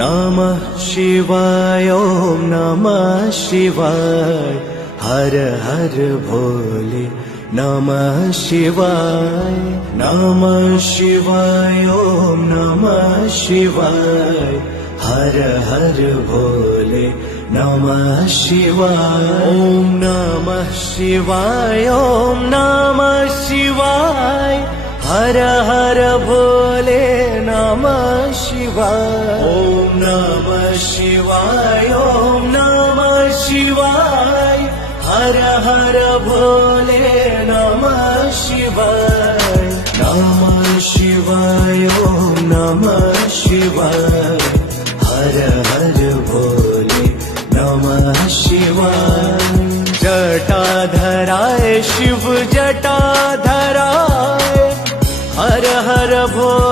नमः शिवाय ॐ नमः शिवाय हर हर भोले नमः शिवाय नमः शिवाय ॐ नमः शिवाय हर हर भोले नमः शिवाय ॐ नमः शिवाय ॐ नमः शिवाय हर हर भोले नमः शिवाय ॐ नमः शिवाय ॐ नमः शिवाय हर हर भोले नमः शिवाय नमः शिवाय ॐ नमः शिवाय हर हर भोले नमः शिवाय जटाधराय शिव जटाधराय हर हर भोले